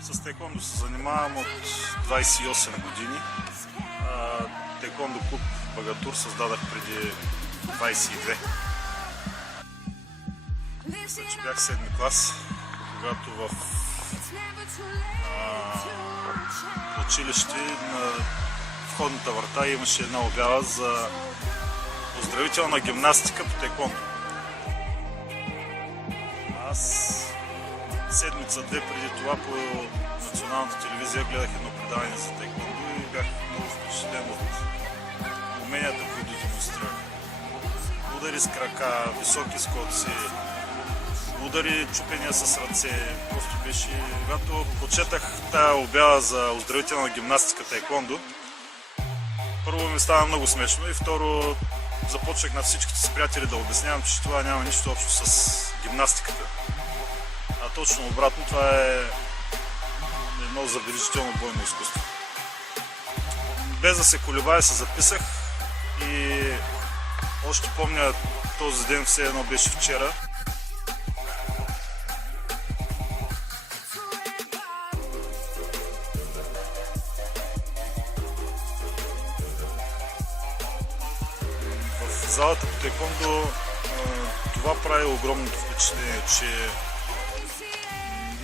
С таеквондо се занимавам от 28 години. Таеквондо клуб Багатур създадах преди 22. Значи бях 7-ми клас, когато в училище на входната врата имаше една обява за оздравителна гимнастика по таеквондо. Аз седмица-две преди това по националната телевизия гледах едно предаване за таеквондо и бях много впечатлен от уменията, които демонстрирах. Удари с крака, високи скоци, удари, чупения с ръце. Просто беше... Когато прочетах тая обява за оздравителна гимнастика таеквондо, първо ми стана много смешно и второ започнах на всичките си приятели да обяснявам, че това няма нищо общо с гимнастиката. А точно обратно, това е едно забележително бойно изкуство. Без да се колебая се записах и още помня този ден, все едно беше вчера. В залата по таеквондо това прави огромното впечатление, че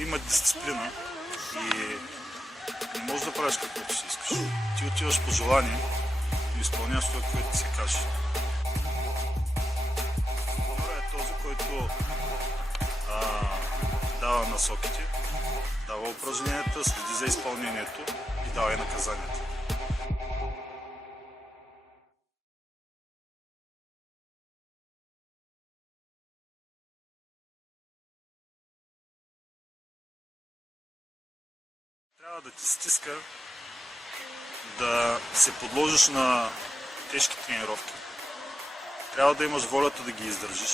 има дисциплина и не можеш да правиш каквото си искаш. Ти отиваш по желание и изпълняваш това, което ти се каже. Треньорът е този, който дава насоките, дава упражненията, следи за изпълнението и дава и наказанията. Трябва да ти стиска да се подложиш на тежки тренировки. Трябва да имаш волята да ги издържиш.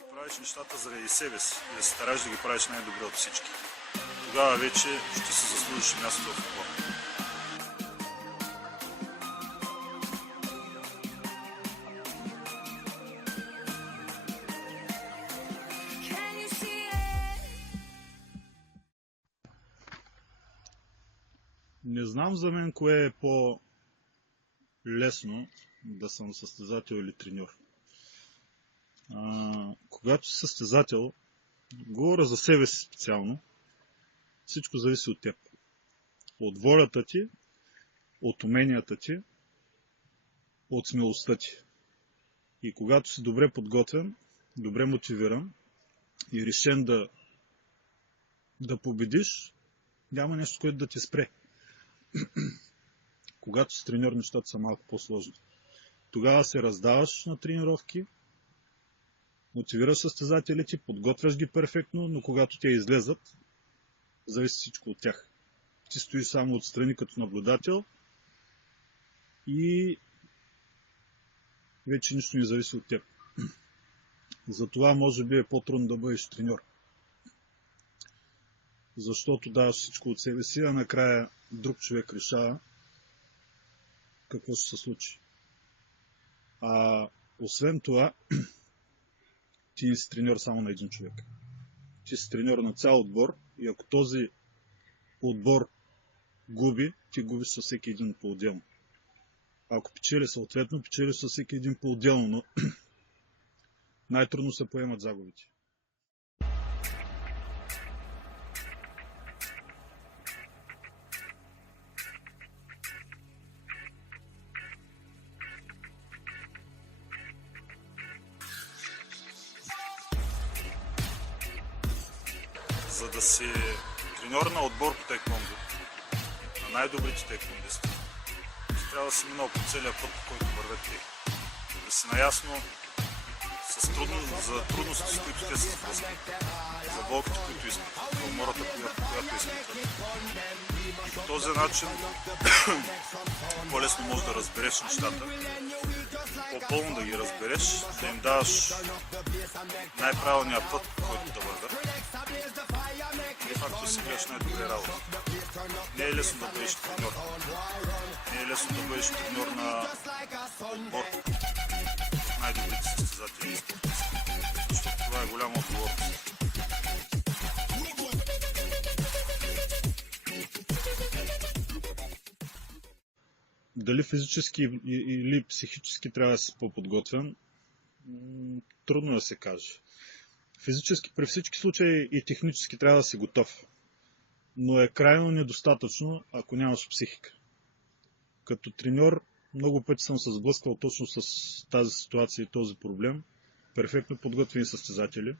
И правиш нещата заради себе си и да се стараеш да ги правиш най-добре от всички. Тогава вече ще се заслужиш мястото в отбора. Не знам за мен кое е по-лесно да съм състезател или треньор. Когато си състезател, говоря за себе си специално, всичко зависи от теб. От волята ти, от уменията ти, от смелостта ти. И когато си добре подготвен, добре мотивиран и решен да победиш, няма нещо, което да те спре. Когато си треньор, нещата са малко по-сложни. Тогава се раздаваш на тренировки, мотивираш състезателите, подготвяш ги перфектно, но когато те излезат, зависи всичко от тях. Ти стоиш само отстрани като наблюдател и вече нищо не зависи от теб. Затова може би е по-трудно да бъдеш треньор. Защото даваш всичко от себе си, а накрая друг човек решава какво ще се случи. Освен това, ти не си треньор само на един човек. Ти си треньор на цял отбор и ако този отбор губи, ти губиш със всеки един по-отделно. Ако печели съответно, печелиш със всеки един по-отделно, но най-трудно се поемат загубите. За да си треньор на отбор по таеквондо, на най-добрите таеквондисти, трябва да си минал по целия път, по който вървят те. Да си наясно за трудностите, с които те се сблъскват, за болките, които изпитват, за умората, която изпитват. И по този начин по-лесно можеш да разбереш нещата, по-пълно да ги разбереш, да им даваш най-правилния път, който да вървят. И факто си гледаш най-добре работа. Не е лесно да бъдеш треньор. Не е лесно да бъдеш треньор на отбор. Най-добрите състезатели и спортисти. Защото това е голяма отговорност. Дали физически или психически трябва да си по-подготвен, трудно да се каже. Физически при всички случаи и технически трябва да си готов. Но е крайно недостатъчно, ако нямаш психика. Като треньор много пъти съм се сблъсквал точно с тази ситуация и този проблем. Перфектно подготвени състезатели,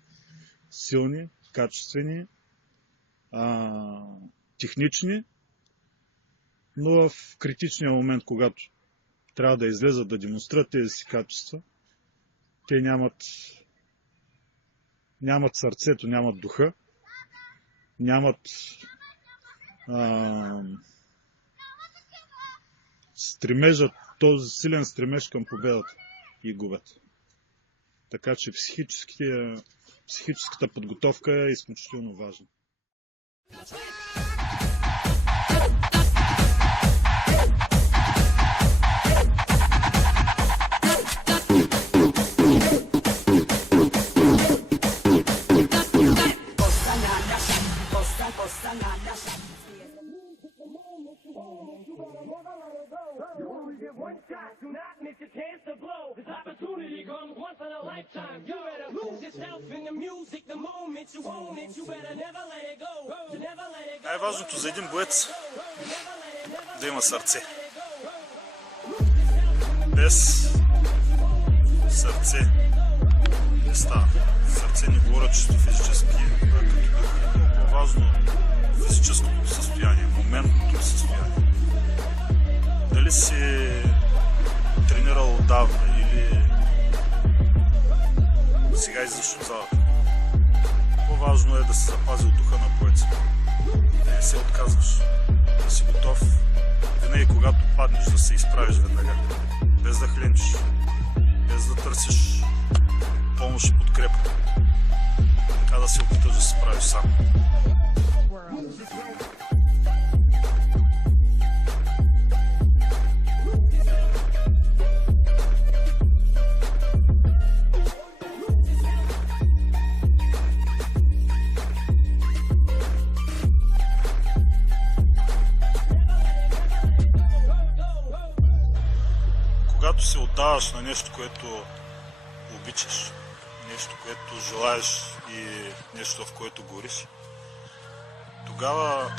силни, качествени, технични, но в критичния момент, когато трябва да излезат да демонстрират тези си качества, те нямат сърцето, нямат духа, нямат стремежът, този силен стремеж към победата и губят. Така че психическата подготовка е изключително важна. Най-важното за един боец да има сърце. Без сърце не става. Сърце не говоря чисто физически, а като дух. Много важно физическото състояние, моментното състояние. Дали си тренирал отдавна или сега излизаш от залата. По-важно е да се запази от духа на боеца. Да не се отказваш. Да си готов винаги когато паднеш да се изправиш веднага. Без да хленчиш. Без да търсиш помощ и подкрепа. Така да се опиташ да се справиш сам. Когато се отдаваш на нещо, което обичаш, нещо, което желаеш и нещо, в което гориш, тогава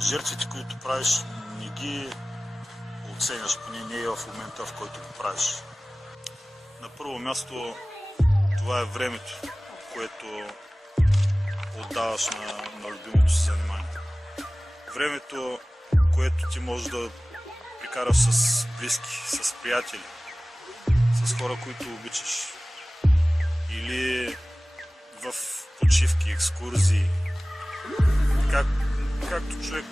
жертвите, които правиш, не ги оценяш, поне не е в момента, в който го правиш. На първо място това е времето, което отдаваш на любимото си занимание. Времето, което ти можеш да прекараш с близки, с приятели, с хора, които обичаш. Или в почивки, екскурзии. Както човек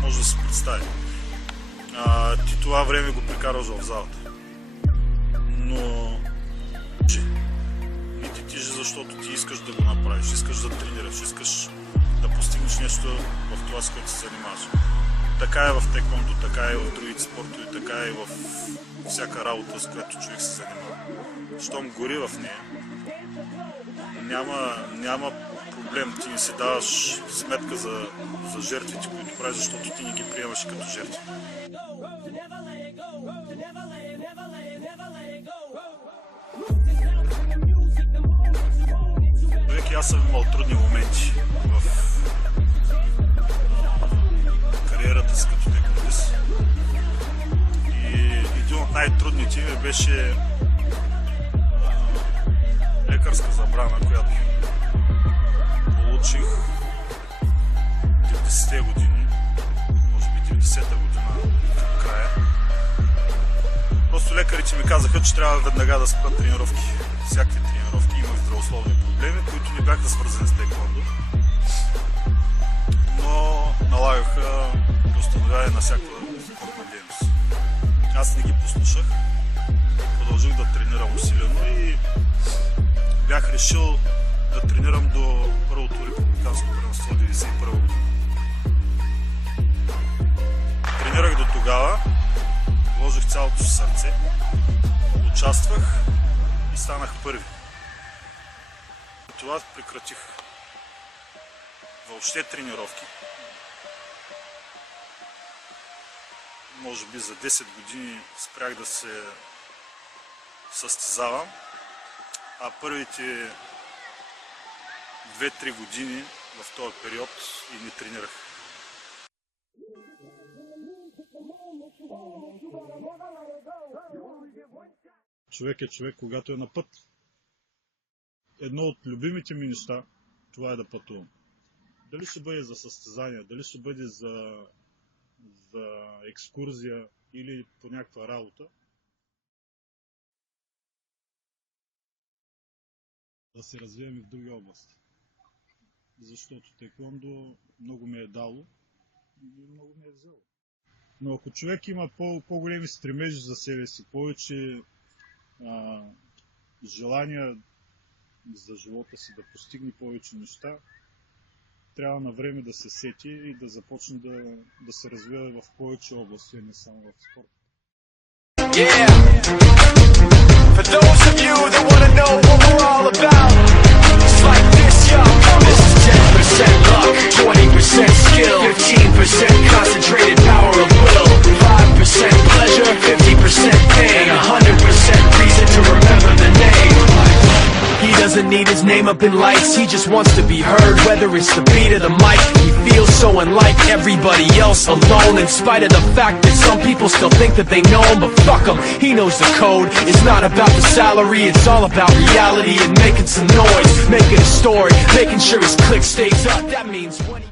може да се представи. Ти това време го прекараш в залата. Но не ти тежи, защото ти искаш да го направиш, искаш да тренираш, искаш да постигнеш нещо в това, с което се занимаваш. Така е в тейквондо, така е в другите спортове, така е в всяка работа, с която човек се занимава. Щом гори в нея, няма проблем, ти не си даваш сметка за жертвите, които правиш, защото ти не ги приемаш като жертви. Човек и аз съм имал трудни моменти в кариерата си като тейквондист. И един от най-трудните ми беше лекарска забрана, която получих 90-те години, може би 90-та година в края. Просто лекарите ми казаха, че трябва веднага да спрат тренировки. Всякакви тренировки, имах здравословни проблеми, които не бяха свързани с тейквондо, но налагаха установяване на всякаква спортна дейност. Аз не ги послушах. решил да тренирам до първото републиканско първенство 1991 година. Тренирах до тогава, вложих цялото си сърце, участвах и станах първи. Това прекратих въобще тренировки. Може би за 10 години спрях да се състезавам, а първите 2-3 години в този период и не тренирах. Човек е човек, когато е на път. Едно от любимите ми неща, това е да пътувам. Дали ще бъде за състезания, дали ще бъде за екскурзия или по някаква работа. Да се развием и в други области. Защото таеквондо много ми е дало и много ми е взело. Но ако човек има по-големи стремежи за себе си, повече желания за живота си да постигне повече неща, трябва на време да се сети и да започне да се развива в повече области, а не само в спорта. Yeah. For those of you that want to know what we're all about, it's like this, yo. This is 10% luck, 20% skill, 15% concentrated power of will, 5% pleasure, 50% pain, and 100% reason to remember the name. He doesn't need his name up in lights, he just wants to be heard, whether it's the beat of the mic. He feels so unlike everybody else, alone, in spite of the fact that some people still think that they know him, but fuck him, he knows the code. It's not about the salary, it's all about reality and making some noise, making a story, making sure his click stays up. That means when he